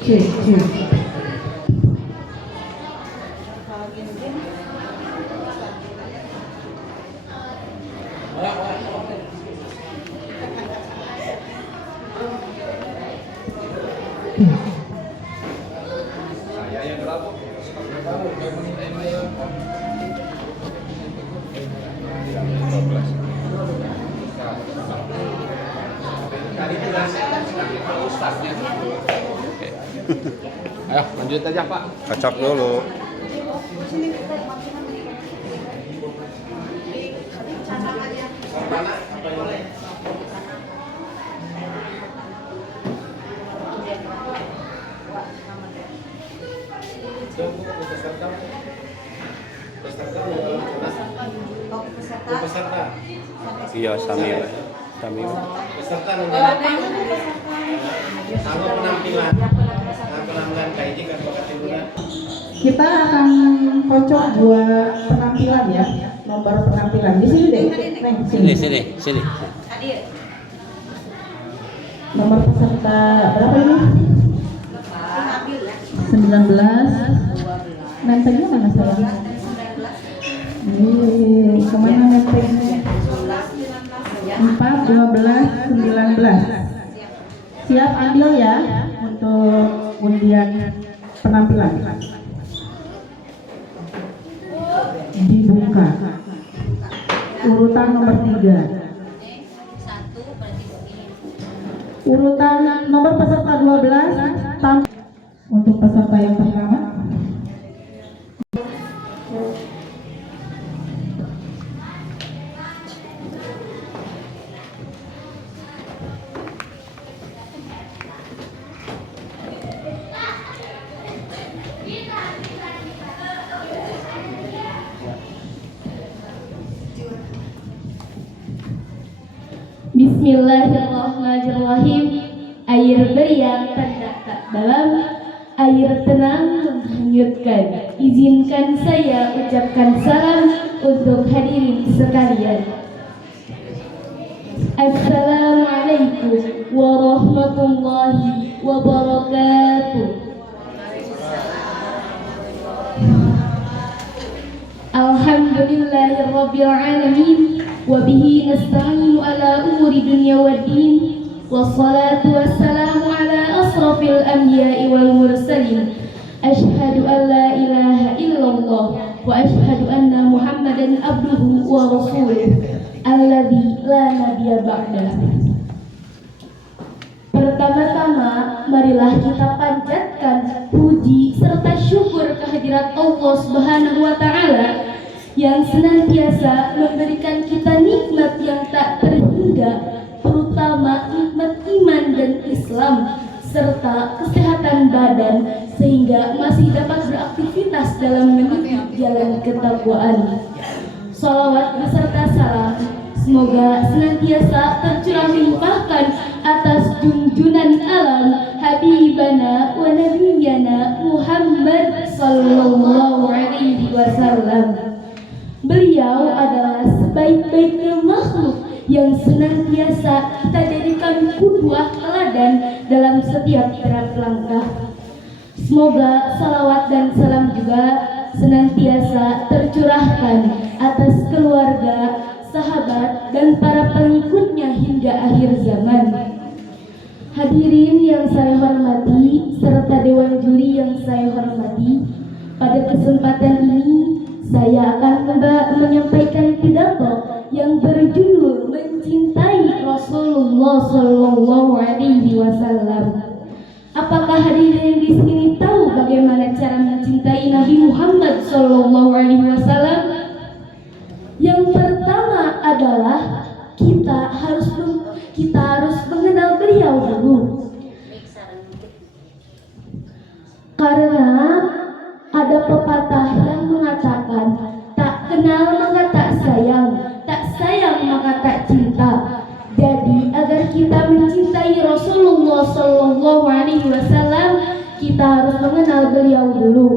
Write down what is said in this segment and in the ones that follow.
Cik, cik. Saya yang berapa? Tadi bilang ustaznya. Oke. Ayo lanjut aja Pak. Kocok dulu. Peserta. Iya, sambil. Sambil. Peserta sama penampilan. Penampilan kayak ini kan bakat hiburan. Kita akan kocok dua penampilan ya, nomor penampilan di sini deh, Neng, Sini. Nomor peserta berapa ini? 19. Nempelnya mana saya? Ini kemana nempelnya? 4, 12, 19. Siap ambil ya untuk undian penampilan. Dibuka. Urutan nomor 3. Urutan nomor peserta 12 untuk peserta yang pertama. Bismillahirrahmanirrahim. Air beriang tenang tak dalam, air tenang menghanyutkan. Izinkan saya ucapkan salam untuk hadirin sekalian. Assalamualaikum warahmatullahi wabarakatuh. Alhamdulillahirabbil alamin. وبه نستعين على أمور الدنيا والدين والصلاة والسلام على أشرف الأنبياء والمرسلين أشهد أن لا إله إلا الله وأشهد أن محمدا عبده ورسوله الذي لا نبي بعده. Pertama-tama, marilah kita panjatkan puji serta syukur kehadirat Allah Subhanahu wa Ta'ala yang senantiasa memberikan kita nikmat yang tak terhingga, terutama nikmat iman dan Islam serta kesehatan badan sehingga masih dapat beraktivitas dalam menuju jalan ketakwaan. Shalawat beserta salam semoga senantiasa tercurah limpahkan atas junjunan alam Habibana wa Nabiyana Muhammad sallallahu alaihi wasallam. Beliau adalah sebaik-baiknya makhluk yang senantiasa kita jadikan qudwah teladan dalam setiap gerak langkah. Semoga salawat dan salam juga senantiasa tercurahkan atas keluarga, sahabat, dan para pengikutnya hingga akhir zaman. Hadirin yang saya hormati serta dewan juri yang saya hormati, pada kesempatan ini saya akan menyampaikan pidato yang berjudul Mencintai Rasulullah Sallallahu Alaihi Wasallam. Apakah hadirin yang di sini tahu bagaimana cara mencintai Nabi Muhammad Sallallahu Alaihi Wasallam? Yang pertama adalah kita harus mengenal beliau dulu. Karena ada pepatah yang mengatakan tak kenal maka tak sayang, tak sayang maka tak cinta. Jadi agar kita mencintai Rasulullah Sallallahu Alaihi Wasallam, kita harus mengenal beliau dulu.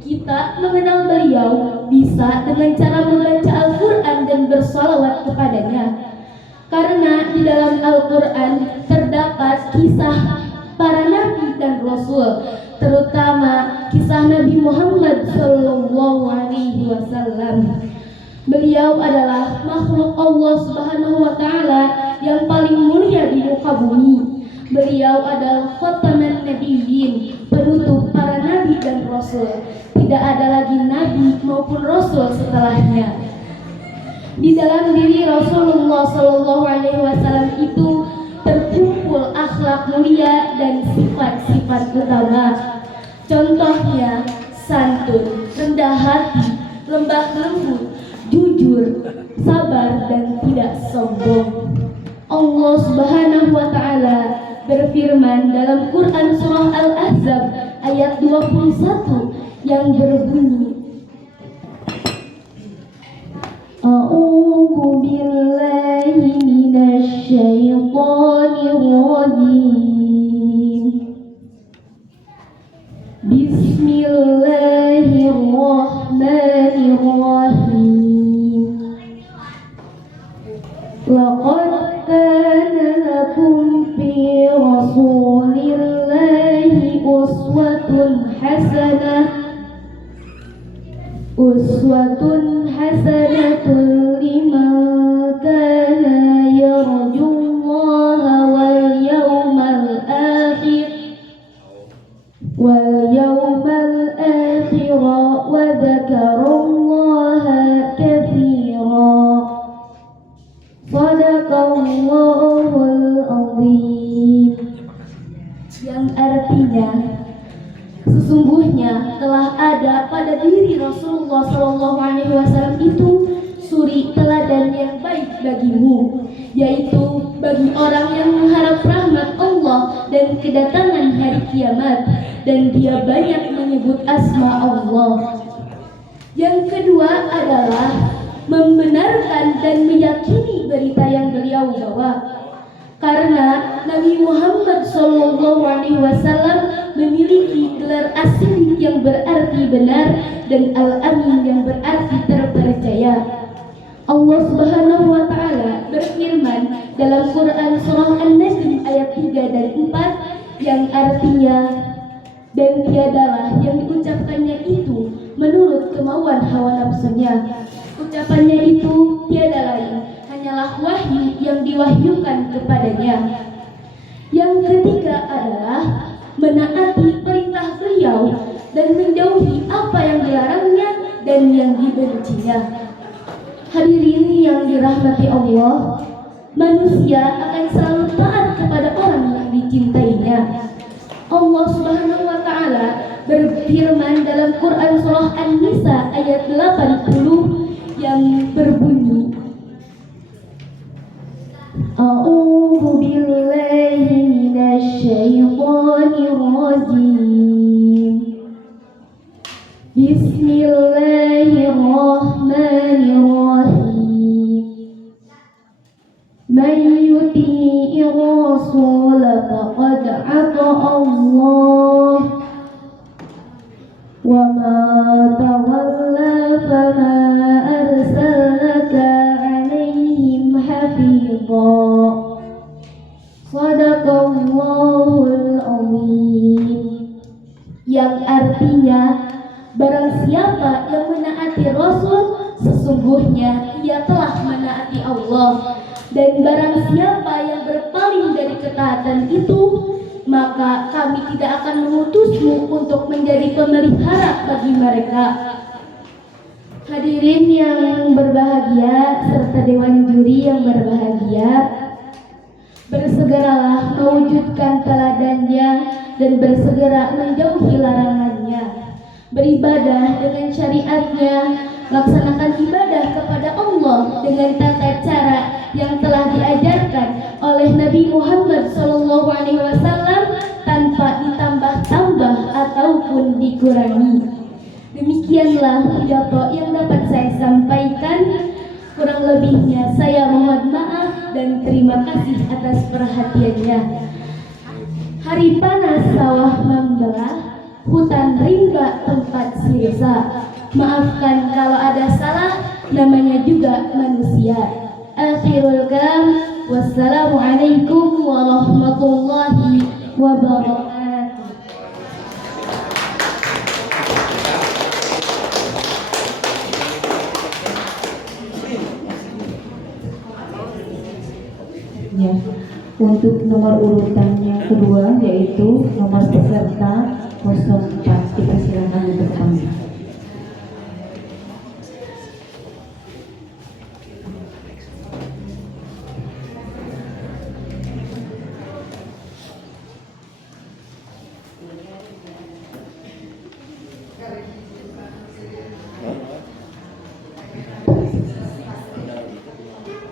Kita mengenal beliau bisa dengan cara membaca Al-Quran dan bersalawat kepadanya. Karena di dalam Al-Quran terdapat kisah para nabi dan rasul, terutama kisah Nabi Muhammad Sallallahu Alaihi Wasallam. Beliau adalah makhluk Allah Subhanahu wa Ta'ala yang paling mulia di muka bumi. Beliau adalah khataman nabiyyin, penutup para nabi dan rasul. Tidak ada lagi nabi maupun rasul setelahnya. Di dalam diri Rasulullah Sallallahu Alaihi Wasallam itu terkumpul akhlak mulia dan sifat-sifat utama. Contohnya santun, rendah hati, lembah lembut, jujur, sabar, dan tidak sombong. Allah Subhanahu wa Ta'ala berfirman dalam Quran surah Al-Ahzab ayat 21 yang berbunyi, A'udzu billahi minasy syaithanir rajim. Bismillahirrahmanirrahim. Laqad kana lakum fi rasulillahi uswatun hasanatun liman kana yarjullaha wal yawmal akhir wa dzakarallaha katsira. Shadaqallahul azim. Yang artinya, sesungguhnya telah ada pada diri Rasulullah Shallallahu Alaihi Wasallam itu suri teladan yang baik bagimu, yaitu bagi orang yang mengharap rahmat Allah dan kedatangan hari kiamat, dan dia banyak menyebut asma Allah. Yang kedua adalah membenarkan dan meyakini berita yang beliau bawa. Karena Nabi Muhammad SAW memiliki gelar asli yang berarti benar dan Al-Amin yang berarti terpercaya. Allah Subhanahu wa Ta'ala berfirman dalam Quran surah An-Najm ayat 3 dan 4 yang artinya, dan tiadalah yang diucapkannya itu menurut kemauan hawa nafsunya. Ucapannya itu tiada lain, hanyalah wahyu yang diwahyukan kepadanya. Yang ketiga adalah menaati perintah beliau dan menjauhi apa yang dilarangnya dan yang dibencinya. Hadirin yang dirahmati Allah, manusia akan selalu taat kepada orang yang dicintainya. Allah Subhanahu wa Ta'ala berfirman dalam Quran surah An-Nisa ayat 80 yang berbunyi, A'udzu billahi minasy syaithanir rajim. Bismillahirrahmanirrahim. Man yuti'ir rasul faqad ata'a Allah wa ma tawalla fama arsalnaka 'alaihim hafidha. Shadaqallahul azim. Yang artinya, barang siapa yang menaati Rasul, sesungguhnya ia telah menaati Allah. Dan barang siapa yang berpaling dari ketaatan itu, maka kami tidak akan mengutusmu untuk menjadi pemelihara bagi mereka. Hadirin yang berbahagia serta dewan juri yang berbahagia, bersegeralah mewujudkan teladannya dan bersegera menjauhi larangannya. Beribadah dengan syariatnya, laksanakan ibadah kepada Allah dengan tata cara yang telah diajarkan oleh Nabi Muhammad SAW tanpa ditambah-tambah ataupun dikurangi. Demikianlah pidato yang dapat saya sampaikan. Kurang lebihnya saya mohon maaf dan terima kasih atas perhatiannya. Hari panas sawah membelah, hutan rimba tempat sirsa. Maafkan kalau ada salah, namanya juga manusia. Akhirul kalam, wassalamualaikum warahmatullahi wabarakatuh. Ya, untuk nomor urutan yang kedua yaitu nomor peserta 04, dipersilakan untuk kami.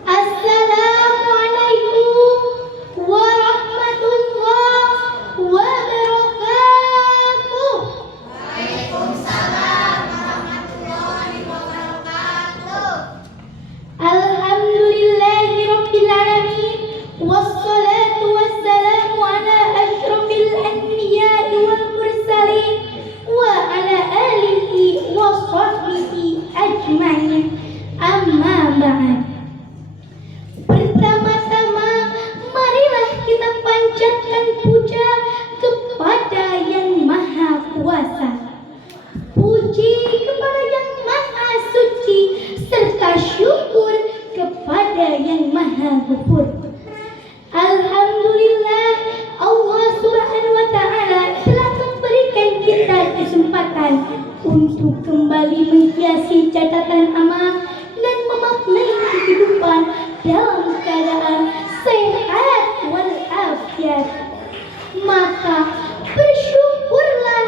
Assalamualaikum warahmatullahi wabarakatuh. Alhamdulillahirabbil alamin wassalatu wassalamu ala asyrafil anbiya'i wal mursalin wa ala alihi wa sahbihi ajmain. Amma ba'd. Pertama-tama marilah kita panjatkan puja kepada Yang Maha Kuasa. Puji kepada Yang Maha Suci serta syukur kepada Yang Maha Ghafur. Alhamdulillah, Allah Subhanahu wa taala telah memberikan kita kesempatan untuk kembali menghiasi catatan amal dan memaknai kehidupan dalam keadaan sehat walafiat. Maka bersyukurlah,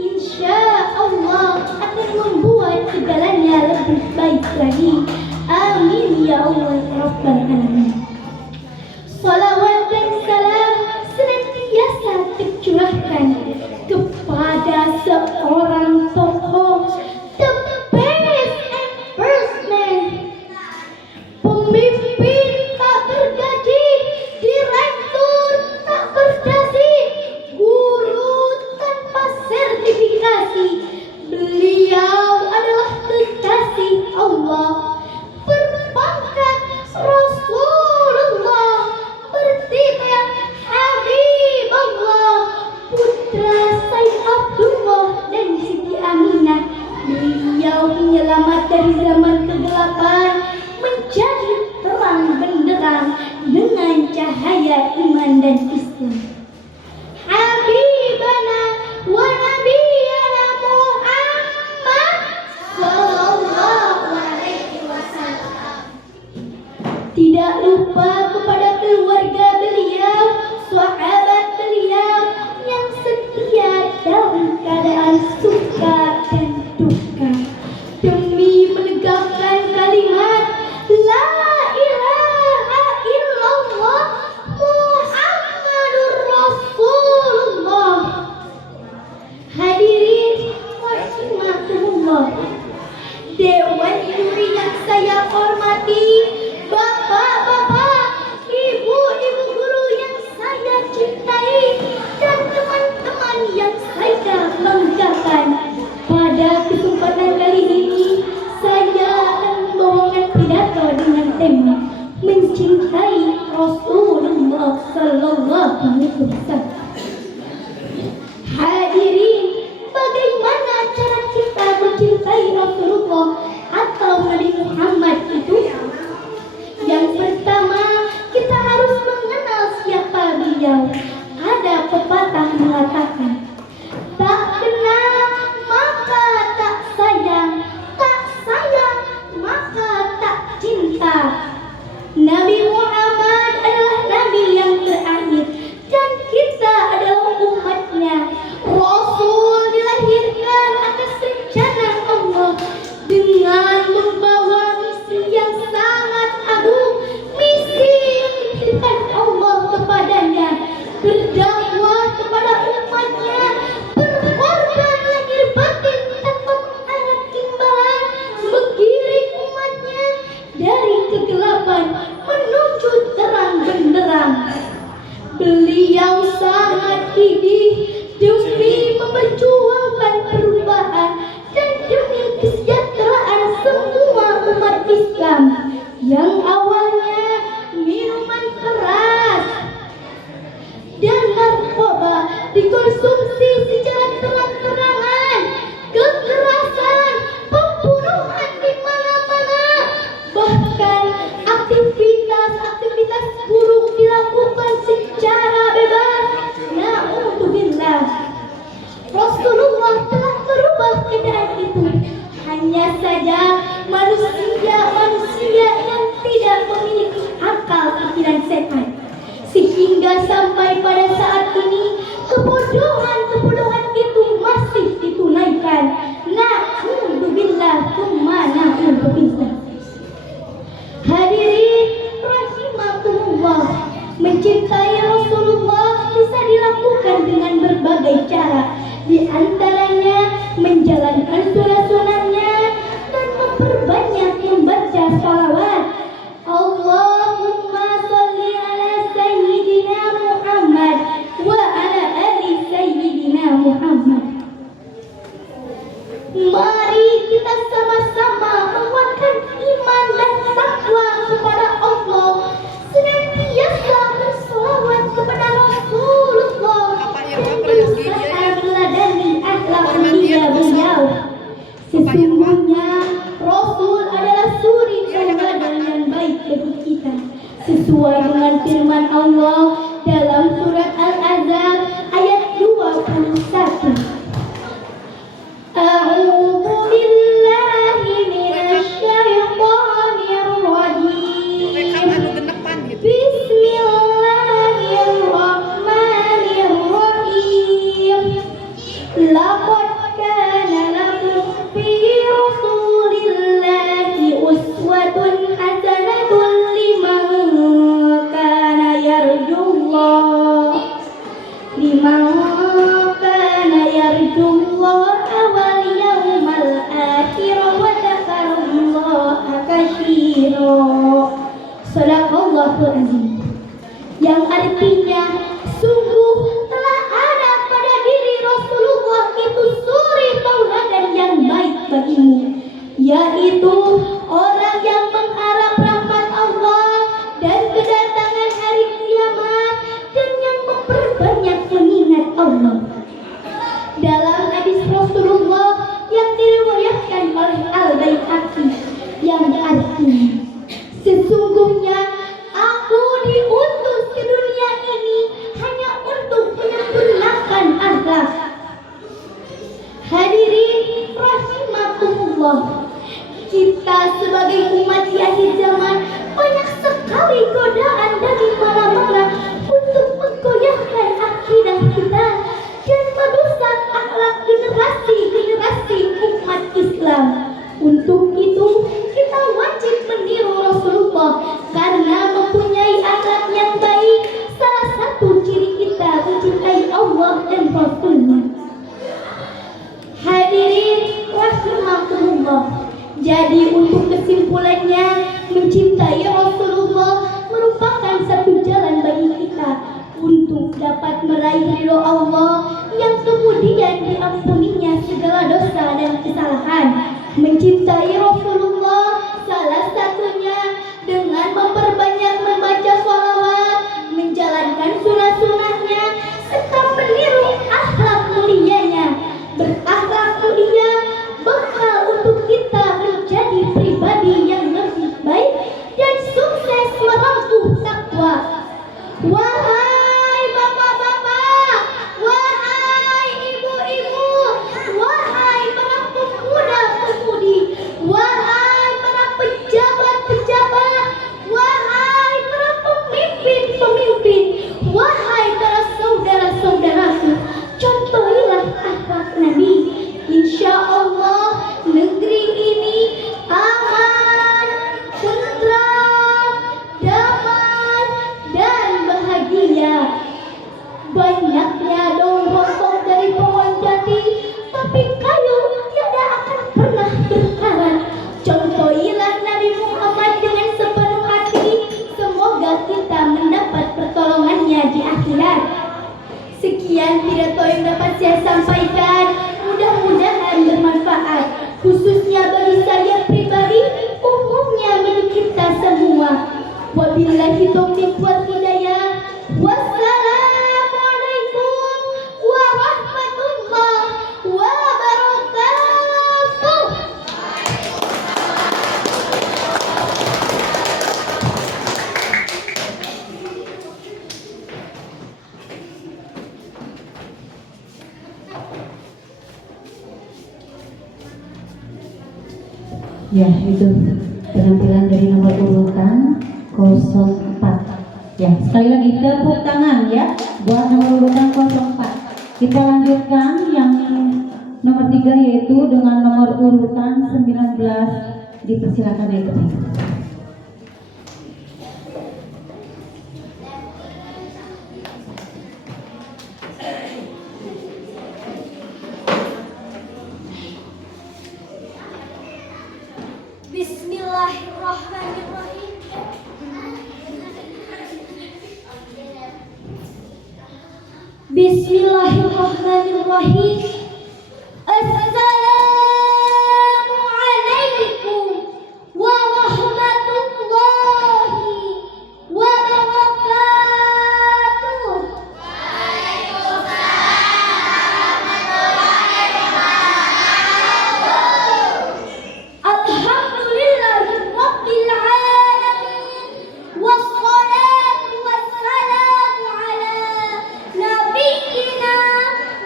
insya Allah akan membuat segalanya lebih baik lagi. Amin ya Allah ya Rabbal Alamin. Salawat dan salam senantiasa tercurahkan kepada seorang tokoh, the best and first man, pemimpin tak bergaji, direktur tak berdasi, guru tanpa sertifikasi. Beliau adalah kekasih Allah, berpangkat Rasulullah, bertitel Habib Allah, putra Said Abdullah dan Siti Aminah. Beliau penyelamat dari zaman kegelapan menjadi terang benderang dengan cahaya iman dan Islam. Habibana wa nabiyana Muhammad sallallahu alaihi wasallam. Tidak lupa kepada keluarga beliau, sahabat beliau yang setia dalam keadaan suka dan duka demi menegakkan kalimat La ilaha illallah Muhammadur Rasulullah. Hadirin rahimakumullah, Dewan Juri yang saya hormati, bapak-bapak, ibu-ibu guru yang saya cintai, dan teman-teman yang saya banggakan. Pada kesempatan kali ini, saya akan membawakan pidato dengan tema mencintai Rasulullah Sallallahu Alaihi Wasallam. Hadirin, bagaimana cara kita mencintai Rasulullah atau Nabi Muhammad itu? Yang pertama, kita harus mengenal siapa beliau. Ada pepatah mengatakan, tak kenal maka tak sayang, tak sayang maka tak cinta. Nabi Muhammad adalah Nabi yang terakhir dan kita adalah umatnya. Rasul dilahirkan atas rencana Allah dengan membawa misi yang sangat agung, misi yang dititipkan Allah kepadanya, berdakwah kepada umatnya, berkorban lahir batin tanpa mengharap imbalan, menggiring umatnya dari kegelapan menuju terang benderang. Beliau sangat gigih demi memperjuangkan perubahan dan demi kesejahteraan semua umat Islam yang awalnya minuman keras dan narkoba pikiran setan. Sehingga sampai pada saat ini kebodohan itu masih ditunaikan. Na'udzubillah tsumma na'udzubillah. Hadirin rahimakumullah, mencintai Rasulullah bisa dilakukan dengan berbagai cara. Di antaranya menjalankan sunah-sunahnya dan memperbanyak membaca salawat. Allahumma sholli ala sayyidina Muhammad wa ala ali sayyidina Muhammad. Mari kita sama-sama menguatkan iman dan takwa kepada Allah, senantiasa berselawat kepada Rasulullah dan berusaha meneladani akhlak mulia beliau. Sesungguhnya Rasul adalah suri tauladan yang baik bagi kita, sesuai dengan firman Allah dalam surat Al-Ahzab ayat 21. A'udzu billahi minasyaitonir rajim. Bismillahirrahmanirrahim. Laqad kana lakum fi rasulillahi uswatun hasanatun liman kana yarjullah wal yawmal akhir wa dzakarallaha katsira. Shadaqallahul azim. Yang artinya sungguh telah ada pada diri Rasulullah itu suri tauladan yang baik bagimu, yaitu orang yang mengharap rahmat Allah dan kedatangan hari kiamat dan yang memperbanyak mengingat Allah. Dalam hadis Rasulullah yang diriwayatkan oleh Al-Baihaqi yang artinya, sesungguhnya aku diutus ke dunia ini hanya untuk menyempurnakan akhlak. Hadirin rahimakumullah, kita sebagai umat di akhir zaman banyak sekali godaan dari mana-mana untuk menggoyahkan akidah kita dan merusak akhlak generasi umat Islam. Untuk itu kita wajib meniru Rasulullah karena mempunyai akhlak yang baik. Salah satu ciri kita mencintai Allah dan Rasulnya. Hadirin rahimakumullah, jadi untuk kesimpulannya, mencintai Rasulullah merupakan satu jalan bagi kita untuk dapat meraih ridho Allah yang kemudian diampuninya segala dosa dan kesalahan. Mencintai Rasulullah salah satunya dengan memperbanyak membaca sholawat, menjalankan sunah-sunahnya, serta meniru akhlak mulianya. Berakhlak mulia bekal untuk kita menjadi pribadi yang lebih baik dan sukses menempuh takwa. Wahai bapak-bapak, wahai ibu-ibu, wahai para pemuda-pemudi, wahai para pejabat-pejabat, wahai para pemimpin-pemimpin, wahai para saudara-saudaraku, contohilah akhlak Nabi. Insya Allah negeri ini aman, tentram, damai, dan bahagia. Banyaknya daun rokok dari pohon jati, tapi kayu tiada akan pernah berkarat. Contohilah Nabi Muhammad dengan sepenuh hati. Semoga kita mendapat pertolongannya di akhirat. Sekian pidato yang dapat saya sampaikan. Mudah-mudahan bermanfaat, khususnya bagi saya pribadi, umumnya bagi kita semua. Wabillahi taufiq wal hidayah. Wassalamualaikum warahmatullahi wabarakatuh. Ya, itu penampilan dari nomor urutan 04. Ya, sekali lagi tepuk tangan ya buat nomor urutan 04. Kita lanjutkan yang nomor 3 yaitu dengan nomor urutan 19. Dipersilakan diikuti. Bismillahirrahmanirrahim. Bismillahirrahmanirrahim. Assalamualaikum warahmatullahi wabarakatuh. Alhamdulillahirabbil alamin. Wassalatu wassalamu ala nabiyyina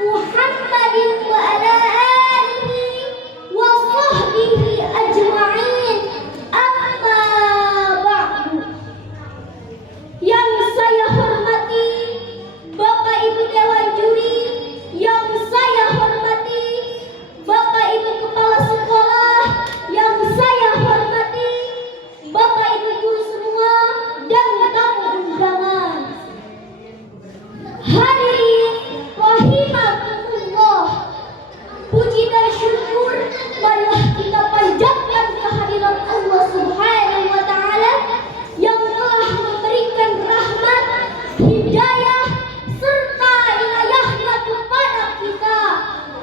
Muhammadin wa ala alihi wa sahbihi ajma'in. Amma ba'du. Yang saya hormati Bapak Ibu Dewan Juri, yang saya hormati Bapak Ibu Kepala Sekolah, yang saya hormati Bapak Ibu guru semua dan tamu undangan. Hadirin rahimakumullah, puji dan syukur marilah kita panjatkan kehadiran Allah Subhanahu wa taala yang telah memberikan rahmat, hidayah serta inayahnya kepada kita,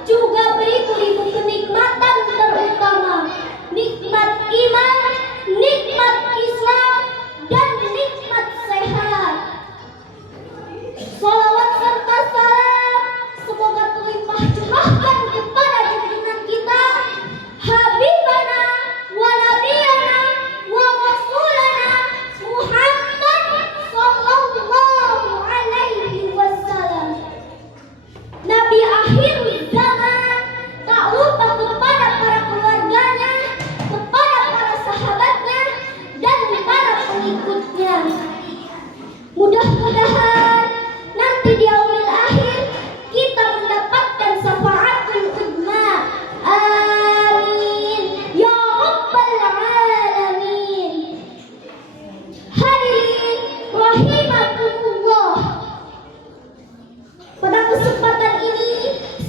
juga beribu-ribu kenikmatan, terutama nikmat iman, nikmat Islam, dan nikmat sehat. Salawat serta salam semoga terlimpah curahkan kepada junjungan kita, Habibana wa Nabiyana wa Rasulana Muhammad sallallahu alaihi wasallam, Nabi akhir zaman. Tak lupa kepada para keluarganya, kepada para sahabatnya, dan para pengikutnya. Mudah-mudahan nanti di yaumil akhir kita mendapatkan syafaatul uzma. Amin ya rabbal alamin. Hadirin rahimakumullah, pada kesempatan ini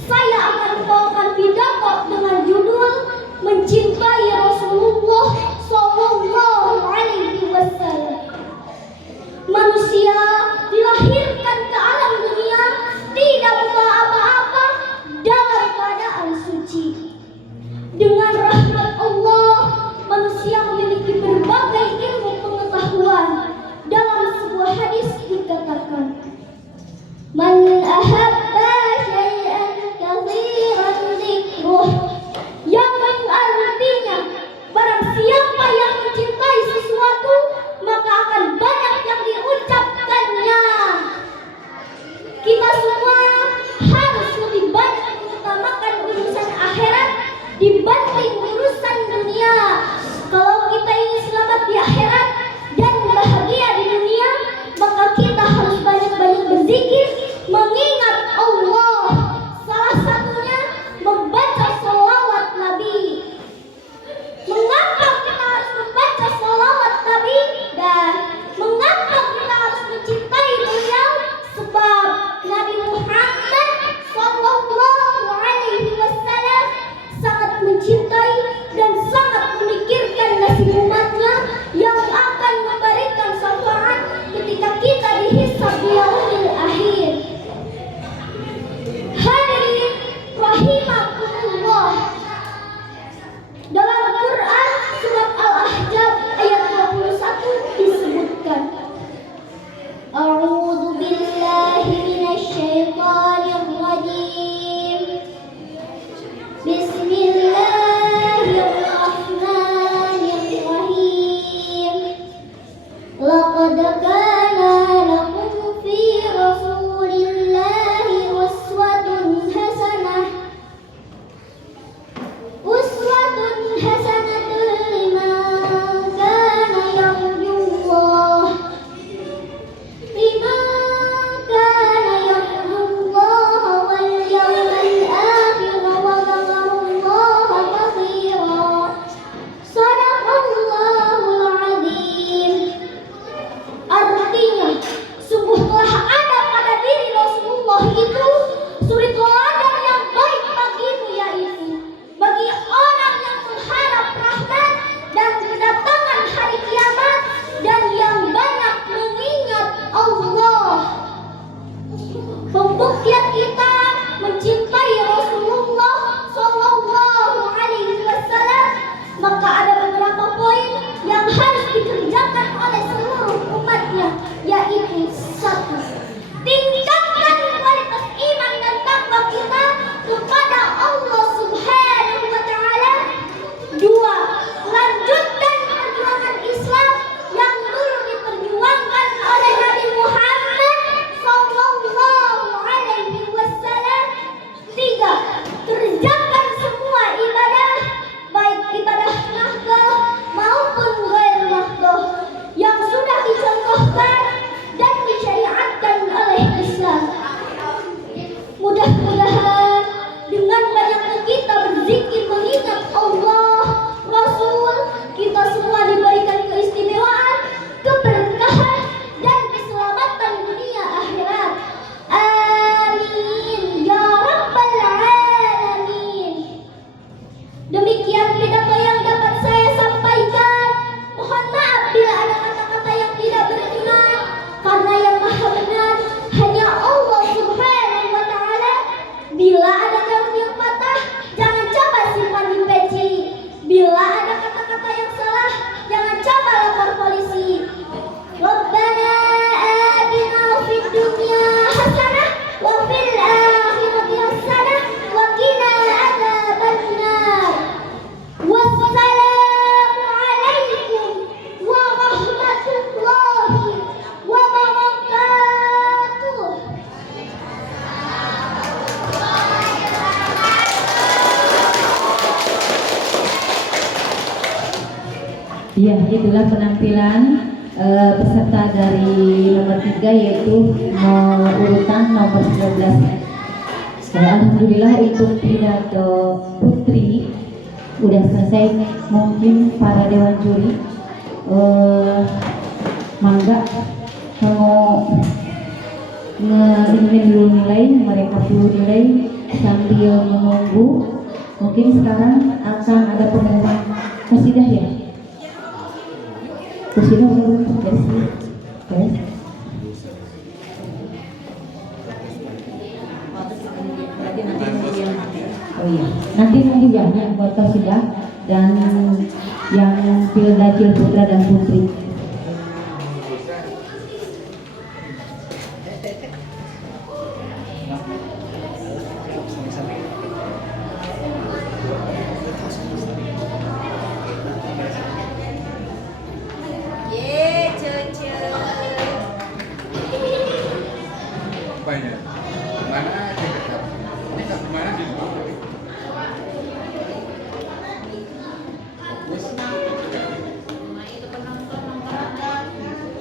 saya akan membawakan pidato dengan judul Mencintai Rasulullah sallallahu alaihi wasallam. Manusia dilahirkan ke alam dunia tidak membawa apa-apa dalam keadaan suci. Dengan rahmat Allah, manusia memiliki berbagai ilmu pengetahuan. Dalam sebuah hadis dikatakan, Man ahabba syai'an katsiran dzikruh, yang artinya barang siapa yang mencintai sesuatu maka akan banyak yang diucapkannya. Kita semua harus lebih banyak mengutamakan urusan akhirat dibanding urusan dunia. Kalau kita ingin selamat di akhirat dan bahagia di dunia, maka kita harus banyak-banyak berzikir, mengingat Allah. Salah satunya membaca sholawat Nabi. Mengapa kita harus membaca sholawat Nabi dan mengapa kita harus mencintai beliau? Sebab Nabi Muhammad sallallahu alaihi wasallam sangat mencintai dan sangat memikirkan nasib umatnya yang akan memberikan syafaat ketika kita dihisab di yaumil akhir. Hadirin rahimakumullah, dalam Quran surat Al-Ahzab ayat 21 disebutkan, A'udzu billahi minasyaitonir rajim. Bismillahirrahmanirrahim. Laqad kana lakum fi Rasulillahi uswatun hasanah. Uswatun hasanatun liman kana yarjullah Ya, itulah penampilan peserta dari nomor 3 yaitu urutan nomor 19. Alhamdulillah untuk pidato putri udah selesai. Mungkin para dewan juri mangga mau ingin dulu nilai, mereka perlu nilai sambil menunggu. Mungkin sekarang akan ada pengumuman kasidah ya. Kasidah udah beres ya. Beres. Oh iya, nanti nunggu ya yang buat kasidah dan yang Pilda Putra dan Putri. Banyak. Mana aja dekat. Ini tak kemana juga. Fokus.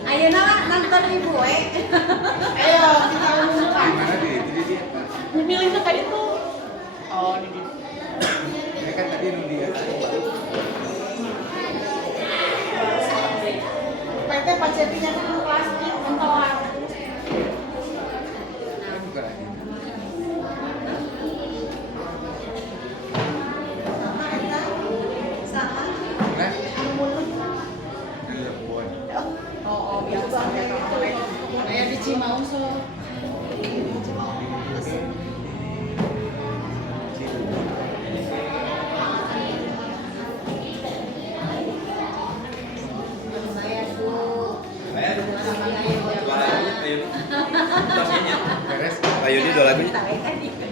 Ayo nonton ibu Ayo kita umumkan. Gimana dia? Jadi dia apa? Milihnya kayak itu. Oh, ini. Ya kan tadi nu dia. PT pacepinya dulu plastik mentoan. Bukan lagi. Sama. Nah, Mulut. telepon. Oh, biasa. Kayak di Cimaung so. Beres. Ayo ini dua lagunya. Kita